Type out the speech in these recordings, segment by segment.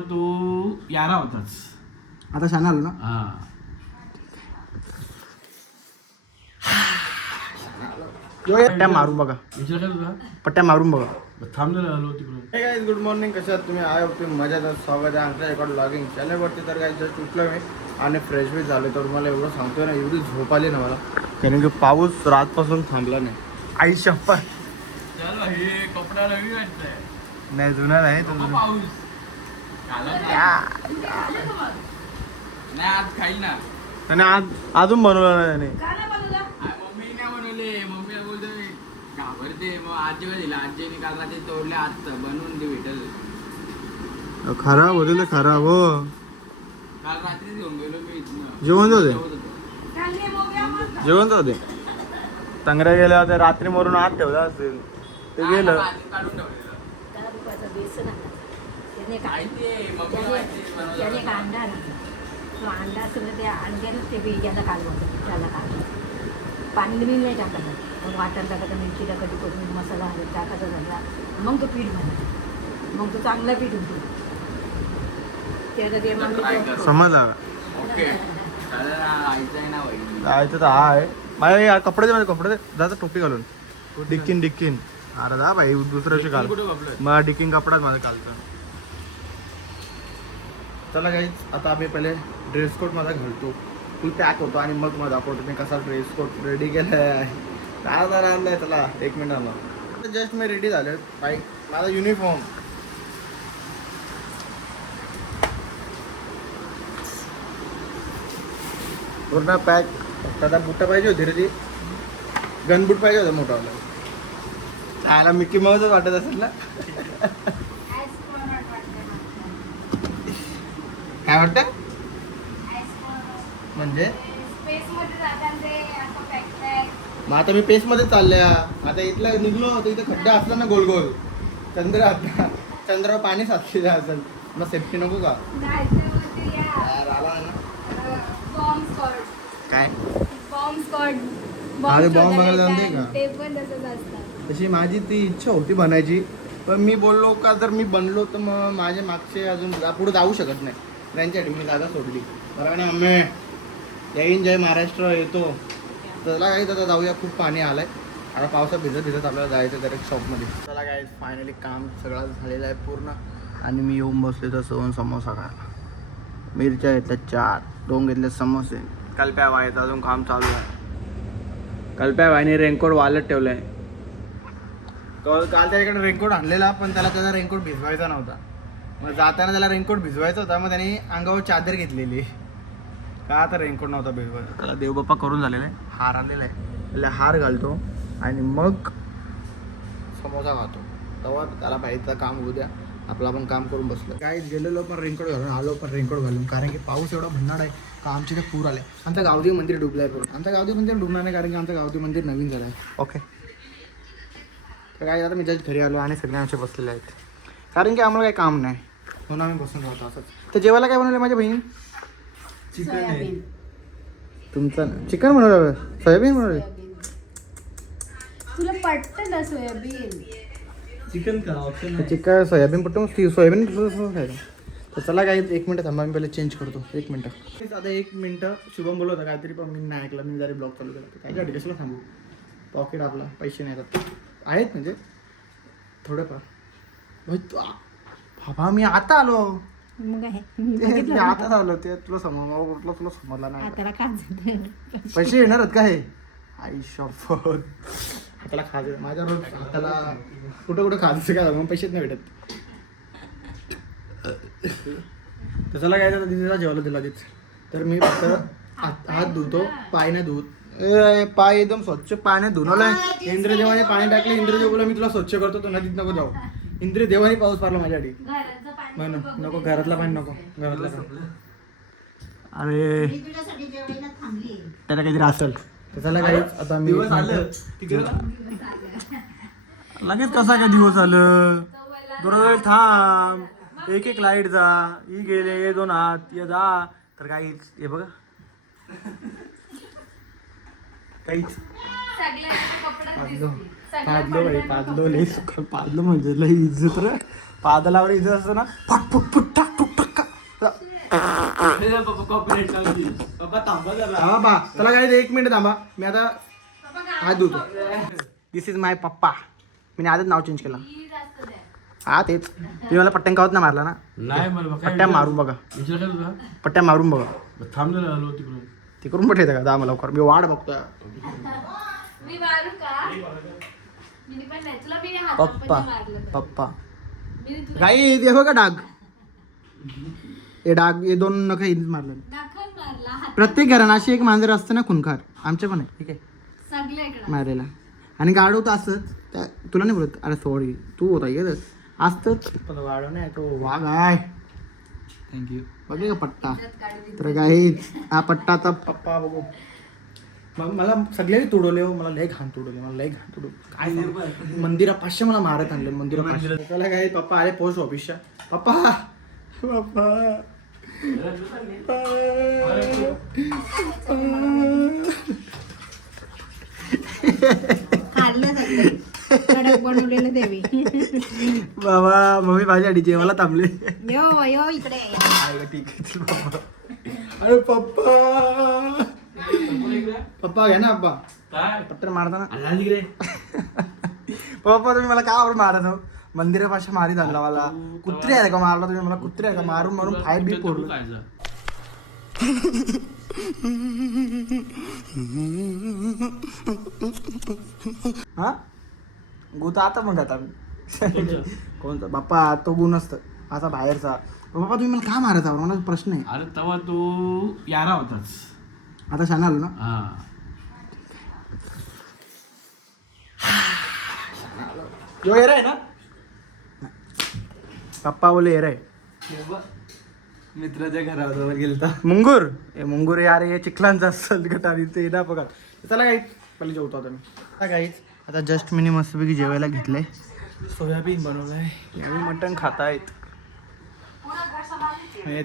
मग तू यारा होताच. आता शाना आलो ना. हा पट्ट्या मारून बघा, विचार काय तुझा पट्ट्या मारून बघा. थांब जरा आलो तिकडून. हे गाईज गुड मॉर्निंग, कशा आहात तुम्ही? आय होप तुम्ही मजात आहात. स्वागत आहे आमच्या एका ब्लॉगिंग चॅनलवरती. तर काय जस्ट उठलो मी आणि फ्रेश बी झाले. तर तुम्हाला एवढं सांगतोय ना, एवढी झोप आली ना मला, कारण की पाऊस रातपासून थांबला नाही. आई शप्पथ. चल हे कपडा नवीन वाटतंय. नाही जुना नाही तो. पाऊस नाही आज खाईल ना. त्याने आज अजून बनवलं नाही त्याने. मम्मी नाही बनवले. मम्मी बोलते घाबरते. मग आजी दिला, आजीने काल रात्री तोडले. आज बनवून दे भेटल. खराब होते तर खराब हो. काल रात्रीच घेऊन गेलो मी इथनं. जेवण होते, जेवण होते. तंगड्या गेल्या होत्या रात्री मरून आत ठेवलं असेल ते गेलं. काढून ठेवलेलं. काय ते मम्मीला माहिती बनवलं. अंडा सगळं त्या अंड्यानंच ते याला कालवलं, त्याला कालवलं. पाणी बिन नाही टाकायचं. मग वाटण टाकायचं, मिरचीला कधी करून मसाला टाकायचा झाला. मग तो पीठ बनला, मग तो चांगला पीठ होतो. ते आता ते मग समजला. ओके आईचं ना वहिनी. जायचं तर हा आहे. माझ्या कपडे दे, माझे कपडे दे. जायचं टोपी घालून. डिक्कीन डिक्कीन. अरे दा भाई दुसऱ्या दिवशी घाल. कुठे बापलं. मग डिक्कीन कपडाच माझा कालचा. चला गाईज, आता आम्ही पहिले ड्रेस कोड माझा घालतो, फुल पॅक होतो आणि मग मला दाखवतो मी कसा ड्रेस कोड रेडी केला आहे. काय जरा आणलाय चला, एक मिनिट आला. जस्ट मी रेडी झाले. बाईक माझा युनिफॉर्म पूर्ण पॅक. आता बुट्टा पाहिजे होती रे, ती गनबूट पाहिजे होता मोठावाला. आला मिकी माऊसच वाटत असेल ना. काय वाटतं म्हणजे? मग आता मी पेस मध्ये चालल्या. आता इथला निघलो तर इथं खड्डा असला ना गोल गोल, चंद्रावर पाणी साचलेलं असेल, मग सेफ्टी नको का? आला ना काय बॉम्ब बघायला जाऊन दे का? ते पण तसंच असतं. तशी माझी ती इच्छा होती बनायची, पण मी बोललो का जर मी बनलो तर मग माझे मागचे अजून पुढे जाऊ शकत नाही. त्यांच्यासाठी मी जागा सोडली. बरोबर ना मम्मी? जय जय महाराष्ट्र येतो. चला काही आता जाऊया, खूप पाणी आलंय. आता पावसात भिजत भिजत आपल्याला जायचं डायरेक्ट शॉपमध्ये. चला काय फायनली काम सगळं झालेलं आहे पूर्ण. आणि मी येऊन बसले तर सोन समोसा खायला. मिरच्या घेतल्या 4, 2 घेतले समोसे. कल्प्या वायचं अजून काम चालू आहे. कल्प्या वायने रेनकोट वालत ठेवलं आहे. काल त्याच्याकडे रेनकोट आणलेला, पण त्याला त्याचा रेनकोट भिजवायचा नव्हता. मग जाताना त्याला रेनकोट भिजवायचा होता, मग त्याने अंगावर चादर घेतलेली. का आता रेनकोट नव्हता भिजवायचा. त्याला देवबाप्पा करून झालेला आहे. हार आलेला आहे, त्याला हार घालतो आणि मग समोसा खातो. तेव्हा त्याला बाहेरचं काम होऊ द्या, आपलं आपण काम करून बसलो. काय गेलेलो पण रेनकोट घालून आलो, पण रेनकोट घालून, कारण की पाऊस एवढा भन्नाट आहे का आमच्या इथे पूर आले. आमचं गावदेवी मंदिर डुबलं आहे. पूर्ण आमचं गावदेवी मंदिर डुबणार नाही, कारण की आमचं गावदेवी मंदिर नवीन झालं आहे. ओके, तर काय आता मी जस्ट घरी आलो आणि सगळे आमचे बसलेले आहेत, कारण की आम्हाला काही काम नाही म्हणून आम्ही बसून राहतो असंच. तर जेवायला काय बनवलं माझ्या बहीण? चिकन आहे. तुमचं चिकन बनवलं? सोयाबीन बनवलं? तुला पटतं ना सोयाबीन? चिकन का ऑप्शन चिकन सोयाबीन पटतो, सोयाबीन खायचं. तर चला काय 1 मिनिट थांबा, मी पहिले चेंज करतो. 1 मिनिट. आता 1 मिनिट. शुभम बोलत होता काहीतरी, पण मी नाही ऐकलं. मी जरी ब्लॉग चालू केला. काय कशाला थांबू? पॉकेट आपला पैसे नाही आहेत म्हणजे थोडेफार. बाबा मी आता आलो. मग मी आता आलो. ते तुला समजलं, तुला समजला नाही. त्याला काय पैसे येणार आहेत का? हे आई शपथ, हाताला खाज माझ्या रोज हाताला कुठं कुठं खायचं का, मग पैसेच नाही भेटत. तसला काय तिला जेवायला दिला तिथ. तर मी फक्त हात धुतो, पाय नाही धुत. पाय एकदम स्वच्छ पाण्याने धुनवलाय. इंद्रदेवाने पाणी टाकले. इंद्रदेव बोला मी तुला स्वच्छ करतो, तू नदीत नको जाऊ. इंद्रदेवाने पाऊस पाडला माझ्यासाठी. म्हणून नको, घरातला पाणी नको, घरातला पाणी. अरे त्याला काहीतरी असेल. त्याला काही आता मी लगेच कसा काय दिवस आलं. थोडा थांब. एक लाईट जा, ही गेले, हे 2 हात ये जा. तर काही हे बघा काहीच पादलो म्हणजे लई इज्जत रे. पादलावर इज्जत असतं ना, फट फुट फुट टाक टुक पप्पा थांबा जरा. हा बा चला काय 1 मिनिट थांबा मी आता हात धुतो. दिस इज माय पप्पा. मी आधीच नाव चेंज केलं. हा तेच तुम्ही मला पट्ट्यां कावत ना मारला ना. नाही मला पट्ट्या मारून बघा. विचार काय तुला पट्ट्या मारून बघा. थांब जरा आलो तिकडून. ते करून पटले का दहा मला लवकर मी वाट बघतोय. मी मारू का मी पण नाही तुला मी हात पप्पा मारलं पप्पा मी तुला काही ते बघा डाग. हे डाग हे 2 नख हिंद मारले. दाखल मारला हात प्रत्येक घरानं अशी एक मांजर असते ना खुनखार. आमच्या पण आहे ठीक आहे सगळे इकडं मारायला. आणि गाडव तर असत तुला नाही बोलत. अरे सॉरी तू होता येत असतच पण गाडव नाही तो वाघ आहे. थँक्यू बघे का पट्टा. तर काही हा पट्टाचा पप्पा बघू. मग मला सगळे तुडवले हो. मला लय घाण तुडवले. मला लय घाण तुडव काय सांगू. मंदिरा 500 मला मारत आणले. मंदिरा 500 त्याला काय पप्पा आले पोस्ट ऑफिसच्या. पप्पा पप्पा खाल्लं सगळं कडक बनवलेलं देवी. बाबा मम्मी माझ्यासाठी जेवायला थांबले. यो यो इकडे ठीक आहे चल पप्पा. अरे पप्पा पप्पा घ्या ना पप्पा. काय पट्टर मारताना आला तिकडे. पप्पा तुम्ही मला का आवडून मारत हो. मंदिरापासून मारी झाला मला. कुत्रे आहे का मारला तुम्ही मला. कुत्रे आहे का मारून मारून फाय बी पोरलं. हा गुता आता मग आता कोणता बाप्पा तो गुण असतं असा बाहेरचा. बाप्पा तुम्ही मला का मारत आहोत मला प्रश्न आहे. अरे तेव्हा तू यारा होताच. आता छान आलो ना. हा यो येरा आहे ना. पप्पा बोले येरा आहे. मित्राच्या घरावर गेलता. मुंगूर हे मुंगूर यार हे चिखलांचा असेल गटारी ते ना बघा. चला काही पहिले जेवतो आता मी. आता काहीच आता जस्ट मी मस्तपैकी जेवायला घेतलंय. सोयाबीन बनवलंय. मटण खातायत.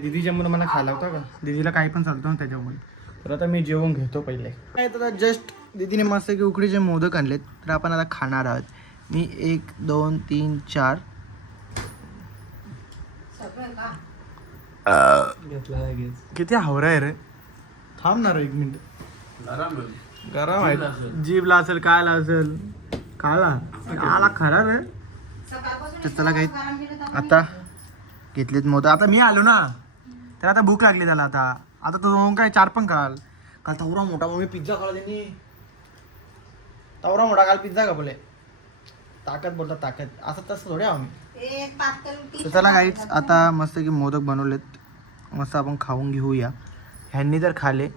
दिदीच्या मुलं मला खायला होता का. दिदीला काही पण चालतो ना त्याच्यामुळे. तर आता मी जेवून घेतो पहिले. काय आता जस्ट दिदीने मस्त की उकडीचे मोदक आणलेत तर आपण आता खाणार आहोत. मी 1 2 3 4 सगळं का घेतला किती हावरा आहे रे. थांबणार 1 मिनिट. गरम आहे. जीभला असेल कायला असेल कायला आला खरा रे. तर चला काही आता घेतलेत मोदक. आता मी आलो ना तर आता भूक लागली त्याला. आता तो काय 4 पण काल तवरा मोठा मग मी पिझ्झा खाला त्यांनी. तवरा मोठा काल पिझ्झा का बोले. ताकद बोलतात ताकद असं तसं थोडे आम्ही. एक पातळ तर चला काहीच आता मस्त की मोदक बनवलेत. मस्त आपण खाऊन घेऊया. ह्यांनी तर खाले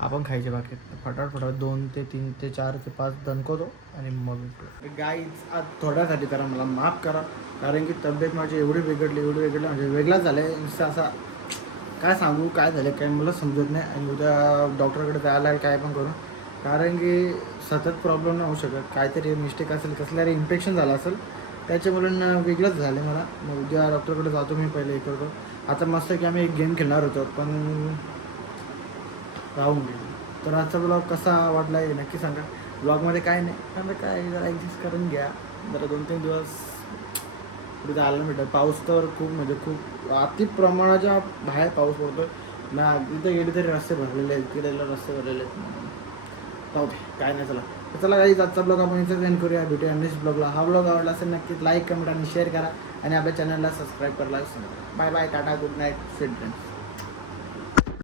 आपण खायचे बाकी फटाफट 2 ते 3 ते 4 ते 5 दणकवतो आणि मग गाईच आज थोड्यासाठी करा मला माफ करा. कारण की तब्येत माझी एवढी बिघडली म्हणजे वेगळाच झालं आहे. नुसतं असा काय सांगू काय झालं काय मला समजत नाही. आणि उद्या डॉक्टरकडे जायला आहे काय पण करून. कारण की सतत प्रॉब्लेम नाही होऊ शकत. काहीतरी मिस्टेक असेल कसल्या रे इन्फेक्शन झालं असेल त्याच्यामुळे वेगळंच झालं मला. मग उद्या डॉक्टरकडे जातो मी पहिले हे करतो. आता मस्त की आम्ही एक गेम खेळणार होतो पण राहून गेलो. तर आजचा ब्लॉग कसा वाटला आहे नक्की सांगा. ब्लॉगमध्ये काय नाही कारण काय जरा ॲडजस्ट करून घ्या. जरा 2-3 दिवस पुढे जायला भेटत. पाऊस तर खूप म्हणजे खूप अति प्रमाणाच्या बाहेर पाऊस पडतो ना. इथं गेले तरी रस्ते भरलेले आहेत. गेलेला रस्ते भरलेले आहेत. जाऊ दे काय नाही. चला तर चला काही आजचा ब्लॉग आपण इथं एंड करूया. भेटूया नेक्स्ट ब्लॉगला. हा ब्लॉग आवडला असेल नक्कीच लाईक कमेंट आणि शेअर करा आणि आपल्या चॅनलला सबस्क्राईब करायला सांगा. Bye bye tata good night sweet dreams.